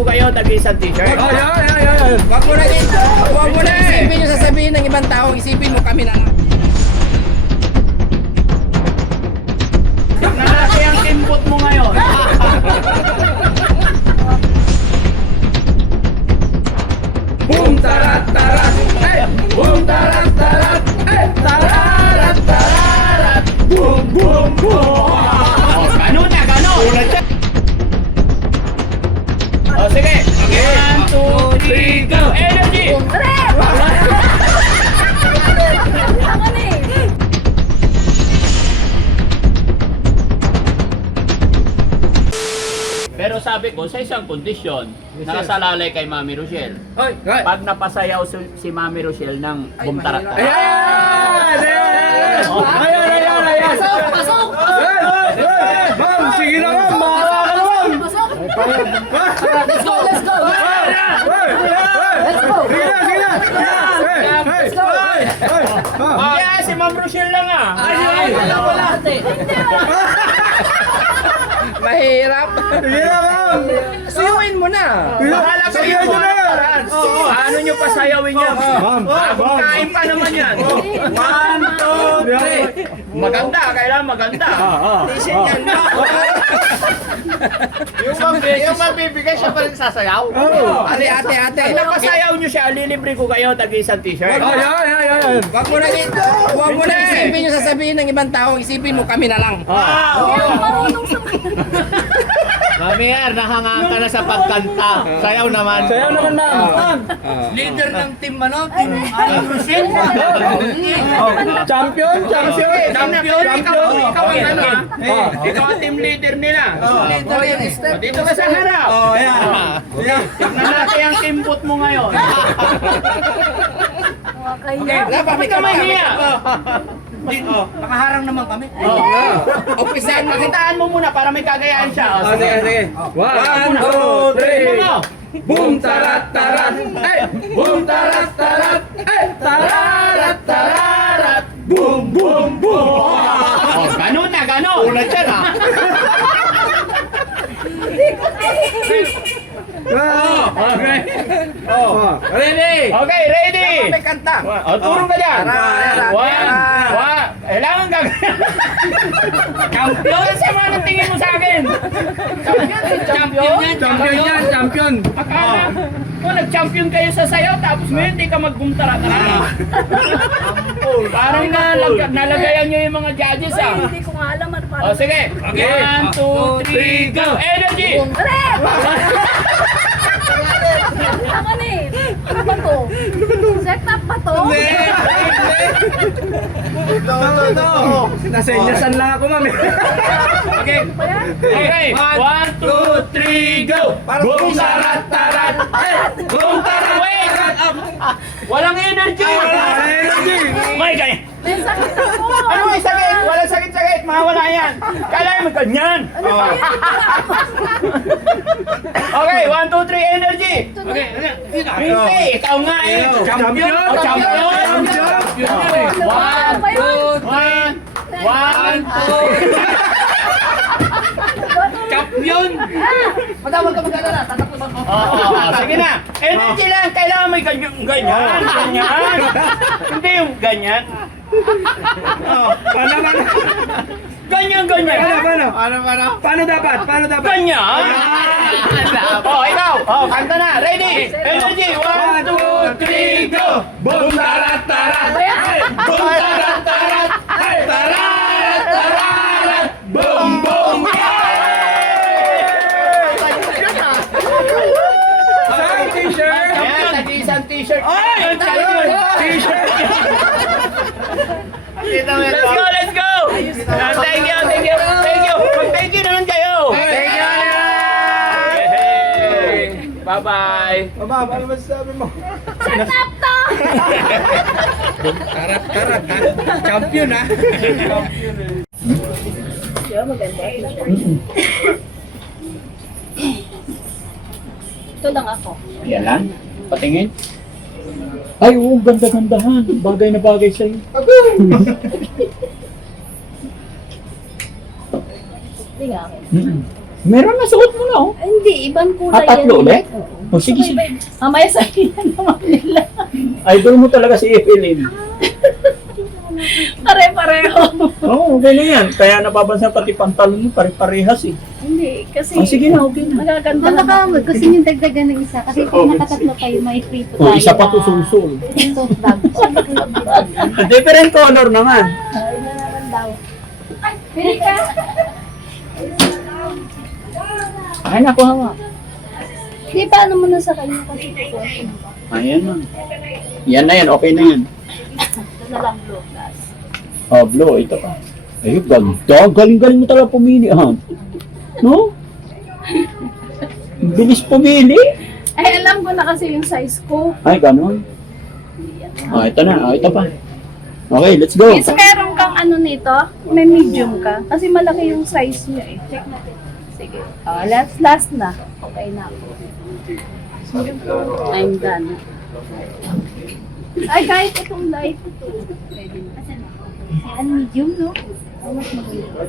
ko kayo tag-isang t-shirt. Wag mo na dito. Wag mo na isipin yung sasabihin ng ibang tao. Isipin mo kami na lang. Tignan natin ang input mo ngayon. Boom, tarat, tarat. Hey! Boom, tarat, tarat. Hey! Tararat, tararat. Boom, boom, boom. O, ganun na, ganun. O, sige. 1, 2, 3, go. Energy! Pero sabi ko, sa isang kondisyon, nakasalalay kay Mami Rochelle. Hoy, hoy. Pag napasayaw si Mami Rochelle ng bumtarat. Ayan! Ayan! Pasok! Ma'am, sige na ma'am. Mahala ka naman. Let's go! Let's go! Let's go! Sige na. Let's go! Kaya si Ma'am Rochelle lang ah. Alam ko lahat eh. Mahirap. Sige na ma'am. Suyuin mo na. Bahala kayo Sige mga na. paraan. Paano nyo pasayawin yan? Kain pa naman yan. 1, 2, 3. Maganda, kailangan maganda. Tisin yan na. Yung magbibigay siya pa rin sasayaw. Ate. Pag napasayaw nyo siya, lilibre ko kayo tag-isang t-shirt. Wag mo na dito. Wag mo na isipin yung sasabihin ng ibang tao. Isipin mo kami na lang. Mami Yar, nahanga ka na sa pagkanta. Sayaw naman. ma'am. Leader ng team ano? Team Rochelle? Champion. Champion? Ikaw ang ano ah. Ikaw ang team leader nila. Dito ka sa harap. Tignan natin ang input mo ngayon. Bakit ka mahiya? Nakaharang naman kami. Umpisahan na kita. Pakitaan mo muna para may kagayaan siya. Sige. 1, 2, 3. Boom, tarat, tarat. Hey! Boom, tarat, tarat. Hey! Tararat, tararat. Boom, boom, boom. Ganun na, ganun. Unad siya na. Ready? Okay, ready? May kanta. Turong ka dyan. Tara. Kailangan gagawin. Champion? Kasi mga tingin mo sa akin. Champion. Akala ko nag-champion kayo sa sayaw tapos ngayon hindi ka magbumtara-tara. Parang nalagayan nyo yung mga judges ah. Hindi ko nga alam ano pa. O sige. 1, 2, 3, go. Energy! Ano eh? Ano ba to? Set up ba to? Nasenyasan lang ako, ma'am. Okay. Okay. 1, 2, 3, go. Boom, tarat, tarat. Boom, tara, wait! Walang energy! Energy. May kaya. May sakit ako! Ano may sakit? Walang sakit-sakit. Mawala yan. Kailangan mo ganyan. Okay, 1, 2, 3, energy. Okay. Hindi, ikaw nga eh. Champion. Champion. 1, 2. Champion! Matawag ka mag-alala, tatapusan ko. Sige na. Energy lang. Kailangan may ganyan. Ganyan. Hindi yung ganyan. Ganyan. Paano dapat? Ganyan. Ikaw. Kanta na. Ready. Energy. 1, 2, 3, go. Boom, tarat, tarat. Boom, tarat, tarat. Tararat, tararat. Boom, boom. T-shirt. Ayan, nag-iisang t-shirt. T-shirt. Let's go. Thank you. Mag-thank you naman kayo. Thank you. Bye-bye. Ma'am, ano masasabi mo? Set up to! Tarat. Champion, ha? Siya, maganda. Ito lang ako. Yan lang. Patingin. Ay, oo, ganda-gandahan. Bagay na bagay sa'yo. Hindi nga ako. Meron na, suot mo na oh. Hindi, ibang kulay Tatlo ulit? Oo. O sige, sige. Mamaya sabihin naman nila. Idol mo talaga si Evelyn. Pare-pareho. Oo, okay na yan. Kaya napapansin pati pantalon mo, pare-parehas eh. Hindi, kasi Oh, sige na, okay na. magaganda Baka naman. gusto niyo dagdagan ng isa kasi kung nakatatlo kayo may free po Oh, tayo isa pa to na sulsul. tote bag. Different color naman. Ay, na naman daw. Pili ka. Ay, naku, hawa. Di, paano mo na sa kanya kasi kukuha? Ayan na. Yan na yan, okay na yan. Ito na lang blue plus. Oh, blue, ito pa. Ayun, ganda. Galing-galing mo talaga pumili, ha? No? Bilis pumili. Ay, alam ko na kasi yung size ko. Ay, ganun. Oh, ito na. Oh, ito pa. Okay, let's go. Is meron kang ano nito? May medium ka? Kasi malaki yung size niya eh. Check natin. Sige. Oh, last na. Okay na ako. I'm done. Ay, kahit itong light ito. Pwede na. Ano medium, no? Ano mas maganda?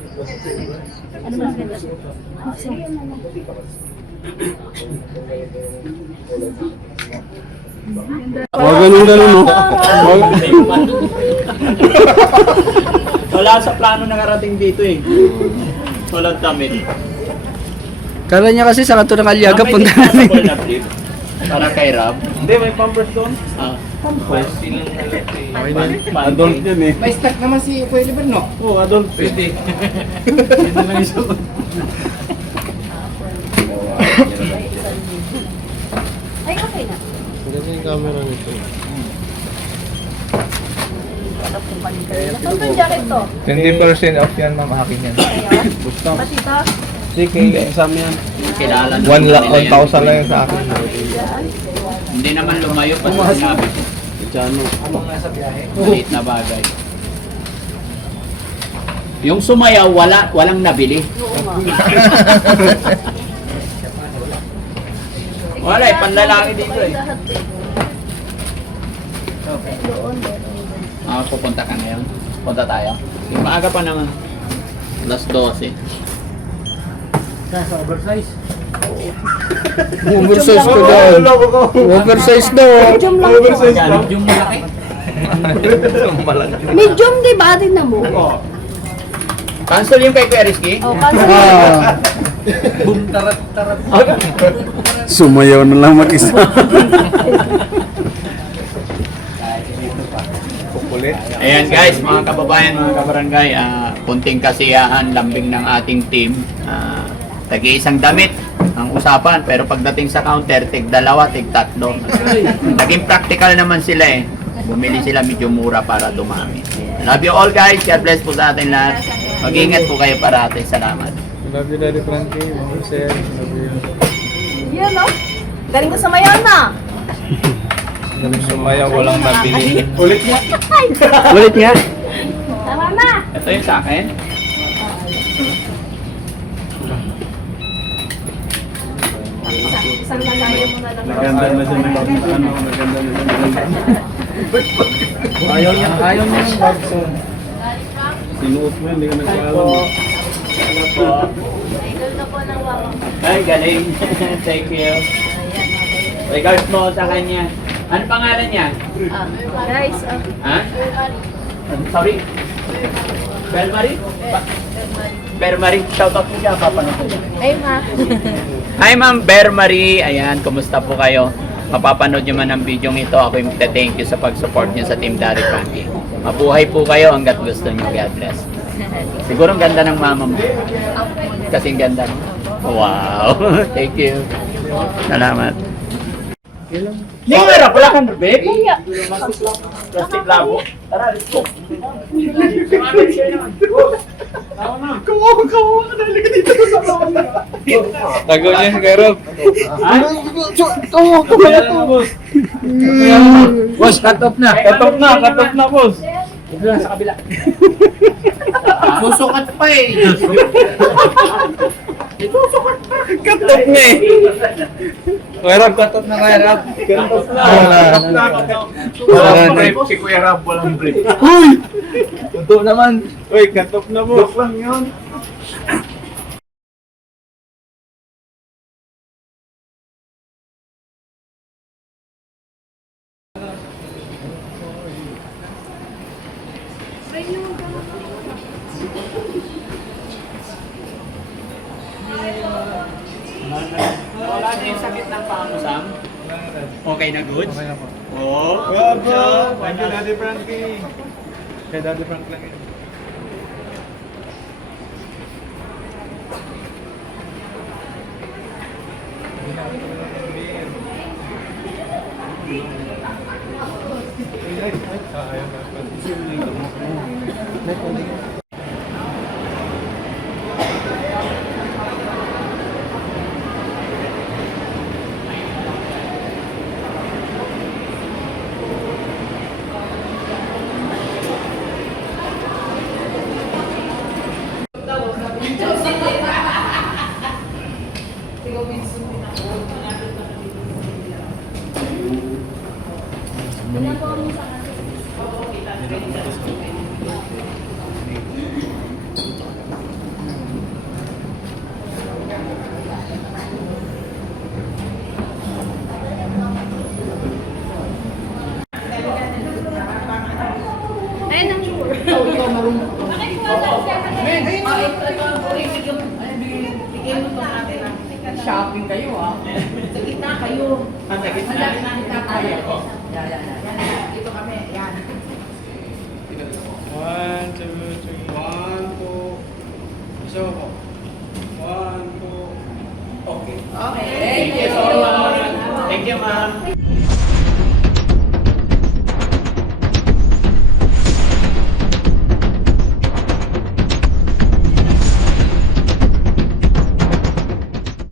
Ano mas maganda? Ganun, no? Wala sa plano nakarating dito eh. Walang damit. Kala niya kasi sa Kanto ng Aliaga, May punta disposable na flip. Para kay Rob. Hindi, may pampers doon. Ah. Adult yun eh. May stock naman si Kuya Liber, no? Oo, adult. Pwede. Pwede lang isuot. Ay, okay na. Saan ba yung jacket to? 20% off yan, ma'am. Akin yan. Pati ito? Sige, isang yan. Kilala na 1,000 lang yan sa akin. Hindi naman lumayo pa sa sinabi ko. Maliit na bagay. Yung sumayaw, walang nabili. Wala eh, panlalaki dito eh. Pupunta ka ngayon? Punta tayo? Maaga pa naman. Alas 12. Oversize ko daw. Oversize daw. Medium lang to. Yung malaki? Medium, di ba? Tingnan mo. Cancel yung kay Kuya Rizky? Oh, cancel. Sumayaw na lang mag-isa. Ayan guys, mga kababayan, mga kabarangay, punting kasiyahan, lambing ng ating team. Tagi-isang damit ang usapan, pero pagdating sa counter, tig-dalawa, tig-tatlo. Naging practical naman sila eh. Bumili sila medyo mura para dumami. Love you all guys, God bless po sa atin lahat. Mag-ingat po kayo parati. Salamat. Love you, Daddy Frankie. Ma'am Sir. Love you. Yan, no? Galing ko sa mayaw na. Galing sumaya, walang nabili. Ulit niya. Ulit nga. Tama na. Ito yung sa akin. Isang lalayo mo na lang. Naganda na siya ng naganda na siya ng Ayaw niya ng Watson. Sinuot mo, hindi ka nagpaalam. Idol na po ng wawa. Ay, galing. Thank you. Regards mo sa kanya. Ano pangalan niya? Guys, Ha? Sorry. Belmarie? Belmarie. Shoutout mo siya, papanood ko siya. ay ma. Hi Ma'am Belmarie. Ayan, kumusta po kayo? Mapapanood nyo man ang video ito. Ako yung thank you sa pag-support nyo sa Team Daddy Frankie. Mabuhay po kayo hanggat gusto nyo. God bless. Siguro ang ganda ng mama mo. Kasing ganda mo. Wow. Thank you. Salamat. Hindi ko meron. Wala kang babe? Plastic labo. Tara, let's go. Tago niya si Rob. Boss, cut off na. Cut off na, boss. Sa kabila. Susukat pa eh. Cut off na eh. Kuya Rob, cut off na kaya Rob. Cut off na. Walang brief. Si Kuya Rob, walang brief. Uy! Totoo naman. Uy, cut off na boss. Joke lang yun. Wala na yung sakit ng paa mo, Sam? Okay na, goods? Okay na po. Oo. Bravo! Thank you, Daddy Frankie. Kay Daddy Frank lang yun. Ayun ang sure. Shopping kayo ah. Sa gitna kayo. Ang sakit Sa na. gitna tayo. Yan. Dito kami. Yan. 1, 2, 3. 1, 2. Isa po. 1, 2. Okay. Okay. Thank you so much. Thank you, ma'am.